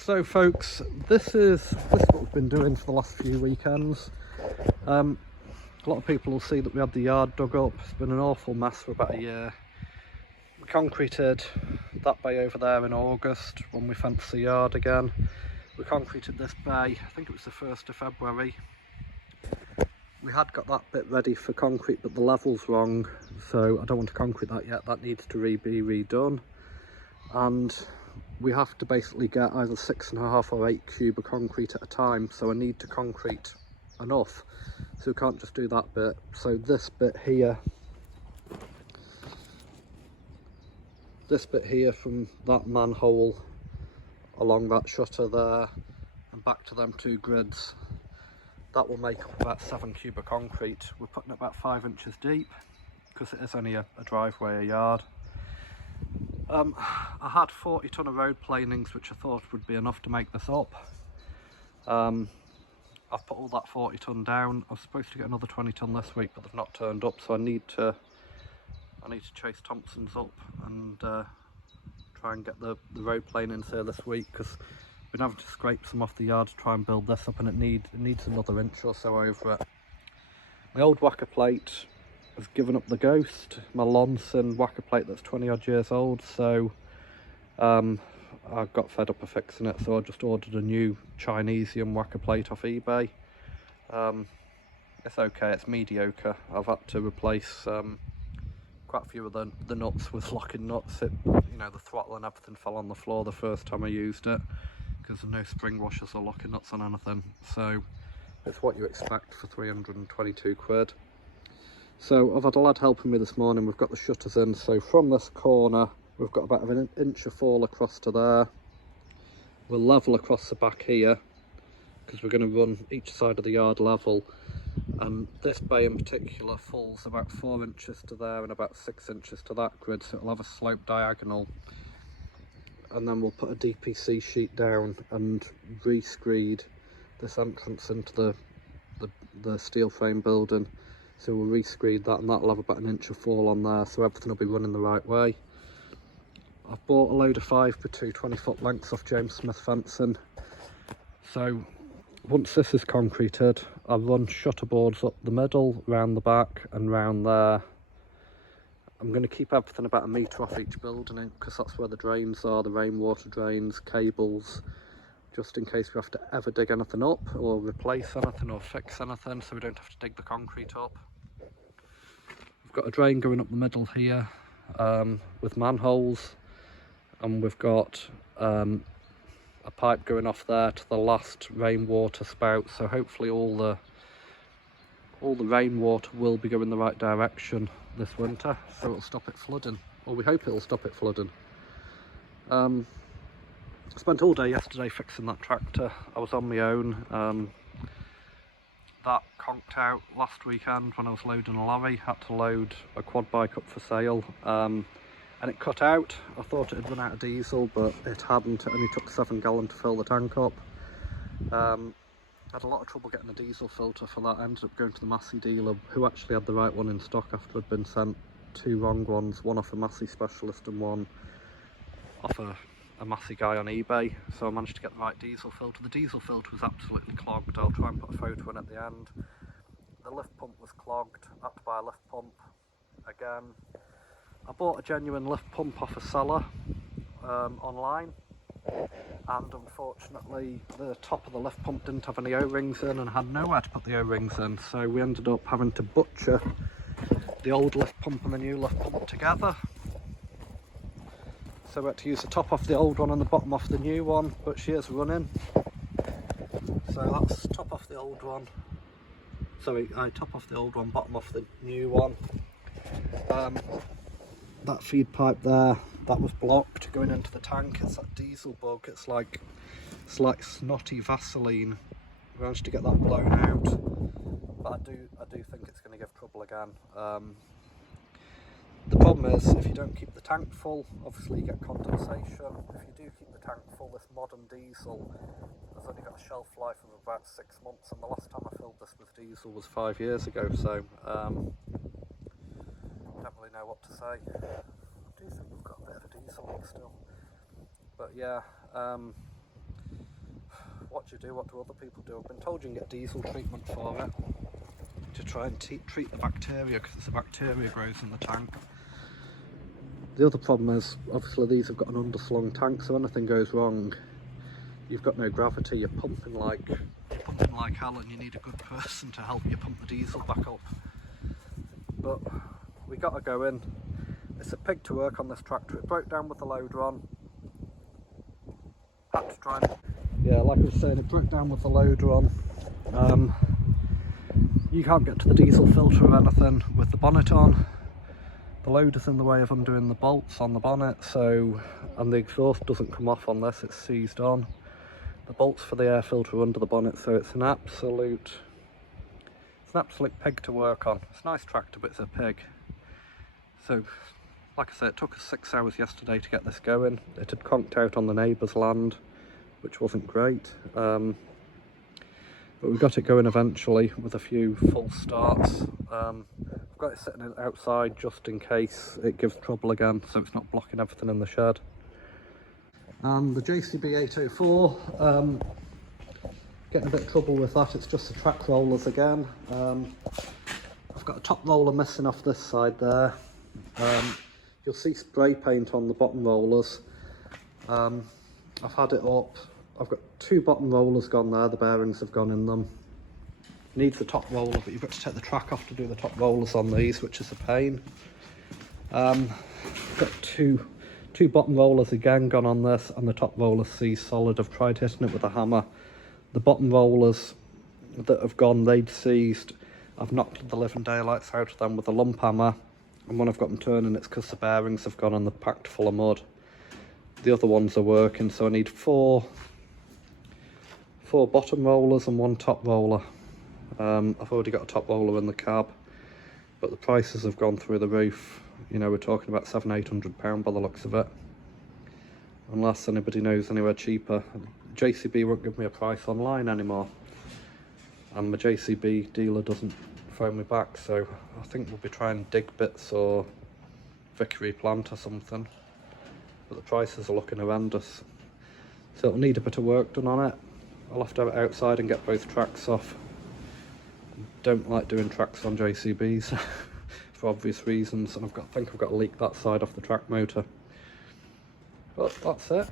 So folks, this is what we've been doing for the last few weekends. A lot of people will see that we had the yard dug up. It's been an awful mess for about a year. We concreted that bay over there in August when we fenced the yard again. We concreted this bay, I think it was the 1st of February. We had got that bit ready for concrete, but the level's wrong, so I don't want to concrete that yet. That needs to be redone. And we have to basically get either 6.5 or 8 cube of concrete at a time, so I need to concrete enough, so we can't just do that bit. So this bit here from that manhole along that shutter there and back to them 2 grids, that will make up about 7 cube of concrete. We're putting it about 5 inches deep because it is only a driveway, a yard. I had 40 tonne of road planings, which I thought would be enough to make this up. I've put all that 40 tonne down. I was supposed to get another 20 tonne this week, but they've not turned up, so I need to chase Thompson's up and try and get the road planings here this week, because I've been having to scrape some off the yard to try and build this up, and it needs another inch or so over it. My old whacker plate has given up the ghost. My Lonson whacker plate that's 20 odd years old, so I got fed up of fixing it, so I just ordered a new Chinesium whacker plate off eBay. It's okay, it's mediocre. I've had to replace quite a few of the nuts with locking nuts. You know, the throttle and everything fell on the floor the first time I used it because there's no spring washers or locking nuts on anything, so it's what you expect for 322 quid. So I've had a lad helping me this morning. We've got the shutters in, so from this corner we've got about an inch of fall across to there. We'll level across the back here because we're going to run each side of the yard level, and this bay in particular falls about 4 inches to there and about 6 inches to that grid, so it'll have a slope diagonal. And then we'll put a DPC sheet down and re-screed this entrance into the steel frame building. So we'll re-screed that, and that'll have about an inch of fall on there, so everything will be running the right way. I've bought a load of 5x2 20-foot lengths off James Smith fencing. So once this is concreted, I'll run shutter boards up the middle, round the back and round there. I'm going to keep everything about 1 metre off each building because that's where the drains are, the rainwater drains, cables, just in case we have to ever dig anything up or replace anything or fix anything, so we don't have to dig the concrete up. We've got a drain going up the middle here with manholes, and we've got a pipe going off there to the last rainwater spout, so hopefully all the rainwater will be going the right direction this winter, so it'll stop it flooding, or we hope it'll stop it flooding. I spent all day yesterday fixing that tractor. I was on my own. That conked out last weekend when I was loading a lorry. Had to load a quad bike up for sale, and it cut out. I thought it had run out of diesel, but it hadn't. It only took 7 gallon to fill the tank up. Had a lot of trouble getting a diesel filter for that. I ended up going to the Massey dealer, who actually had the right one in stock after I'd been sent 2 wrong ones, one off a Massey specialist and one off a Massey guy on eBay. So I managed to get the right diesel filter. The diesel filter was absolutely clogged. I'll try and put a photo in at the end. The lift pump was clogged. I had to buy a lift pump again. I bought a genuine lift pump off a seller online, and unfortunately the top of the lift pump didn't have any O-rings in and had nowhere to put the O-rings in, so we ended up having to butcher the old lift pump and the new lift pump together. So we had to use the top off the old one and the bottom off the new one, but she is running. So that's top off the old one. Sorry, top off the old one, bottom off the new one. That feed pipe there, that was blocked going into the tank. It's that diesel bug. It's like snotty Vaseline. We managed to get that blown out, but I do think it's going to give trouble again. The problem is, if you don't keep the tank full, obviously you get condensation. If you do keep the tank full, this modern diesel has only got a shelf life of about 6 months, and the last time I filled this with diesel was 5 years ago, so don't really know what to say. I do think we've got a bit of a diesel leak still, but yeah, what do you do? What do other people do? I've been told you can get diesel treatment for it to try and treat the bacteria, because the bacteria grows in the tank. The other problem is, obviously these have got an underslung tank, so anything goes wrong, you've got no gravity, you're pumping like hell, and you need a good person to help you pump the diesel back up. But we got to go in. It's a pig to work on this tractor. It broke down with the loader on. Had to try and, yeah, like I was saying, it broke down with the loader on. You can't get to the diesel filter or anything with the bonnet on. The loader's in the way of undoing the bolts on the bonnet, so, and the exhaust doesn't come off on this, it's seized on. The bolts for the air filter are under the bonnet, so it's an absolute pig to work on. It's a nice tractor, but it's a pig. So, like I said, it took us 6 hours yesterday to get this going. It had conked out on the neighbour's land, which wasn't great. But we got it going eventually with a few false starts. I've got it sitting outside just in case it gives trouble again, so it's not blocking everything in the shed. And the JCB 804, getting a bit of trouble with that. It's just the track rollers again. I've got a top roller missing off this side there. You'll see spray paint on the bottom rollers. I've had it up. I've got 2 bottom rollers gone there, the bearings have gone in them. Needs the top roller, but you've got to take the track off to do the top rollers on these, which is a pain. Got two bottom rollers again gone on this, and the top roller seized solid. I've tried hitting it with a hammer. The bottom rollers that have gone, they'd seized. I've knocked the living daylights out of them with a lump hammer, and when I've got them turning, it's because the bearings have gone and they're packed full of mud. The other ones are working, so I need four bottom rollers and 1 top roller. I've already got a top roller in the cab, but the prices have gone through the roof. You know, we're talking about £700–800 by the looks of it, unless anybody knows anywhere cheaper. JCB won't give me a price online anymore, and my JCB dealer doesn't phone me back, so I think we'll be trying dig bits or Vickery plant or something, but the prices are looking horrendous, so it'll need a bit of work done on it. I'll have to have it outside and get both tracks off. Don't like doing tracks on JCBs for obvious reasons, and I think I've got to leak that side off the track motor. But that's it.